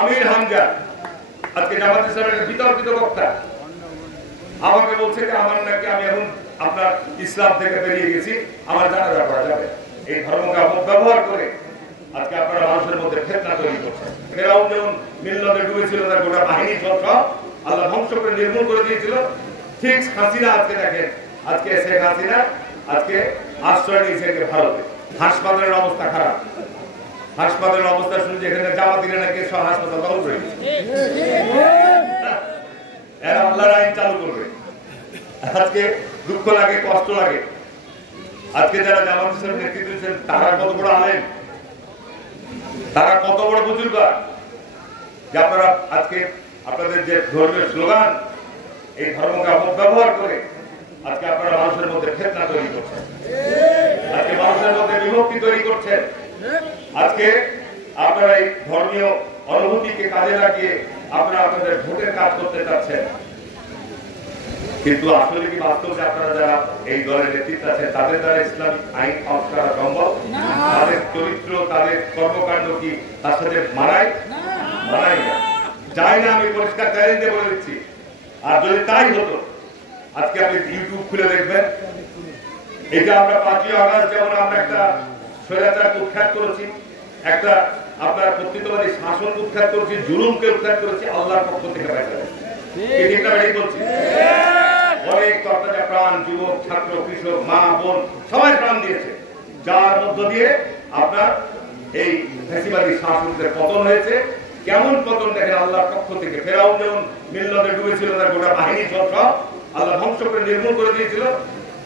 আমির হামজা আজকে জামাত ইসলামের বিতর্কিত বক্তা আমাকে বলছে যে আমার নাকি আমি এখন আপনার ইসলাম থেকে বেরিয়ে গেছি, আমার জানাজা করা যাবে। এই ধর্মকে ব্যবহার করে আজকে আপনারা মানুষের মধ্যে ফিতনা তৈরি করছেন। ফেরাউন যেমন মিল্লাতে ডুবেছিল, তার গোটা বাহিনী সব আল্লাহ ধ্বংস করে নির্মূল করে দিয়েছিল, ঠিক হাসিনা আজকে দেখেন, আজকে শেখ হাসিনা আজকে আশ্রয় নিয়েছে ভারতে। হাসপাতালের অবস্থা খারাপ, হাসপাতালের অবস্থা শুনছি এখানে জামাতিরা নাকি সব হাসপাতাল দখল করে এরা আল্লাহর আইন চালু করবে। আজকে দুঃখ লাগে, কষ্ট লাগে। আজকে যারা জামাত ইসলামের নেতৃত্ব দিচ্ছেন তারা কত বড় আলেম, তারা কত বড় বুজুর্গ, যে আপনারা আজকে আপনাদের যে ধর্মের স্লোগান, এই ধর্মকে ব্যবহার করে আজকে আপনারা মানুষের মধ্যে ফিতনা তৈরি করছেন, আজকে মানুষের মধ্যে বিভক্তি তৈরি করছেন। আজকে আপনারা এই ধর্মীয় অনুভূতিকে কাজে লাগিয়ে আপনারা আপনাদের ভোটের কাজ করতে চাচ্ছেন, কিন্তু আসলে কি বাস্তব যে আপনারা যারা এই দলের নেতৃত্ব আছেন তাদের দ্বারা ইসলামিক আইন পাস করা সম্ভব? তাদের চরিত্র, তাদের কর্মকাণ্ড কি তার সাথে মানায় না? যায় না। আমি পরিষ্কার চ্যালেঞ্জে বলে দিচ্ছি। আর যদি তাই হতো, আজকে আপনি ইউটিউব খুলে দেখবেন, এটা আমরা 5ই আগস্ট যেমন আমরা একটা স্বৈরাচারকে উৎখাত করেছি, একটা আপনার কর্তৃত্ববাদী শাসন উৎখাত করেছি, জুলুমকে উৎখাত করেছি, আল্লাহর পক্ষ থেকে ফয়সালা ঠিক না? বেরিয়ে বলছি অনেক তরতাজা প্রাণ, যুবক, ছাত্র, কৃষক, মা, বোন সবাই প্রাণ দিয়েছে, যার মধ্য দিয়ে আপনার এই ফ্যাসিবাদী শাসকদের পতন হয়েছে। কেমন পতন দেখেন আল্লাহর পক্ষ থেকে। ফেরাউন যেমন মিল্লাতে ডুবেছিল, তার গোটা বাহিনী সব আল্লাহ ধ্বংস করে নির্মূল করে দিয়েছিল,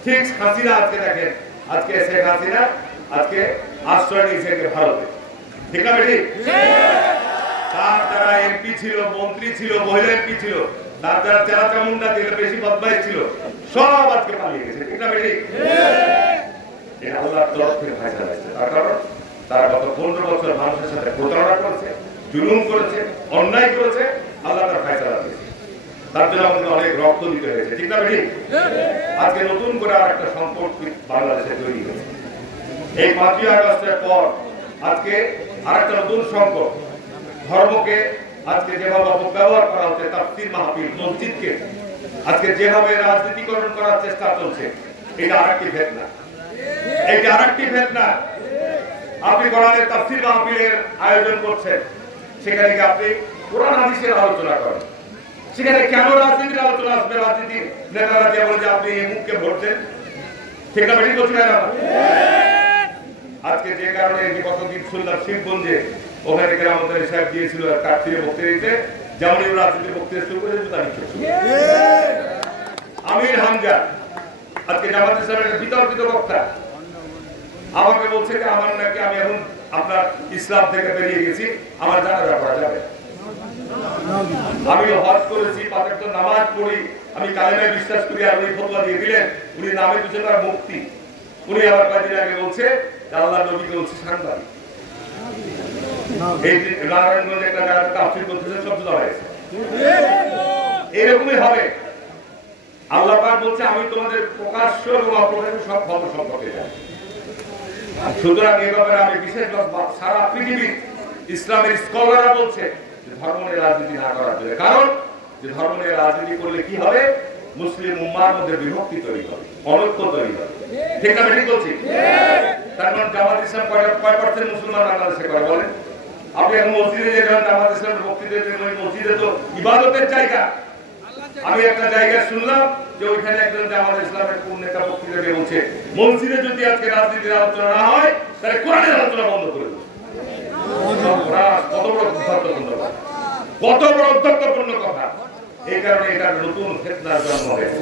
ঠিক হাসিনা আজকে দেখেন, আজকে শেখ হাসিনা আজকে আশ্রয় নিয়েছে ভারতে। ঠিক না বেটি? তার যারা এমপি ছিল, মন্ত্রী ছিল, মহিলা এমপি ছিল, তার যারা চেরা চামুন্ডা ছিল, বেশি বদমাইশ ছিল, সব আজকে পালিয়ে গেছে। ঠিক না বেটি? এটা আল্লাহর তরফ থেকে ফয়সালা হয়েছে। তার কারণ তারা গত 15 বছর মানুষের সাথে প্রতারণা করেছে, জুলুম করেছে, অন্যায় করেছে, আল্লাহ তার ফয়সালা দিয়েছে। তার জন্য আমাদের অনেক রক্ত দিতে হয়েছে। ঠিক না বেটি? আজকে নতুন করে আর একটা সংকট বাংলাদেশে তৈরি হয়েছে। এই 5ই আগস্টের পর আজকে আর একটা নতুন সংকট। ধর্মকে আজকে যেভাবে অপব্যবহার করা হচ্ছে, তাফসীর মাহফিল, মসজিদকে আজকে যেভাবে রাজনীতিকরণ করার চেষ্টা চলছে, এটা আরেকটি ফিতনা। এটা আরেকটি ফিতনা। আপনি কোরআনের তাফসীর মাহফিলের আয়োজন করছেন, সেখানে কি আপনি কোরআন হাদিসের আলোচনা করেন, সেখানে কেন রাজনীতির আলোচনা আসবে? রাজনীতির নেতারা যে বলে যে আপনি এই মুখকে ভোট দেন, ঠিক না? বেশি বলছি না। আজকে যে কারণে কতদিন শুনলাম শিবগঞ্জে ওখানে আমাদের সাহেব দিয়েছিল কার্তিকে বক্তৃতা দিতে, যেমন রাজনীতির বক্তৃতা শুরু করে দিতে আমির হামজা আজকে জামাত ইসলামের বিতর্কিত বক্তা আমাকে বলছে যে আমার নাকি আমি এখন আপনার ইসলাম থেকে বেরিয়ে গেছি, আমার জানাজা করা যাবে। আমি হজ করেছি, 5 ওয়াক্ত নামাজ পড়ি, আমি কালেমায় বিশ্বাস করি, আর উনি ফতোয়া দিয়ে দিলেন, উনি নামে দিয়েছেন আর মুক্তি। উনি আবার কয়েকদিন আগে বলছে আল্লাহর নবীকে বলছে সাংবাদিক। এই নারায়ণগঞ্জে একটা জায়গায় তাফসীর করতেছে, সব জোড়া হয়েছে। এরকমই হবে। আল্লাহ পাক বলছে আমি তোমাদের প্রকাশ্য এবং অপ্রকাশ্য সব খবর সম্পর্কে জানি। সুতরাং এই ব্যাপারে আমি বিশেষ সারা পৃথিবীর ইসলামের স্কলাররা বলছে যে ধর্ম নিয়ে রাজনীতি না করার জন্য। কারণ যে ধর্ম নিয়ে রাজনীতি করলে কি হবে? মুসলিম উম্মার মধ্যে বিভক্তি তৈরি হবে, অনৈক্য তৈরি হবে। ঠিক না? ঠিক বলছি। তার মানে জামাত ইসলাম কয় পার্সেন্ট মুসলমান বাংলাদেশে করে বলেন? আপনি এখন মসজিদে যে জামাত ইসলামের বক্তৃতা দেন, ওই মসজিদে তো ইবাদতের জায়গা। আমি একটা জায়গা শুনলাম যে ওইখানে একজন জামাত ইসলামের কোন নেতা বক্তৃতা দিয়ে বলছে মসজিদে যদি আজকে রাজনীতির আলোচনা না হয় তাহলে কোরআনের আলোচনা বন্ধ করে দেবো। কত বড় উদ্ধত্তপূর্ণ কথা, কত বড় উদ্ধত্তপূর্ণ কথা। এই কারণে এটা নতুন ফিতনার জন্ম হয়েছে।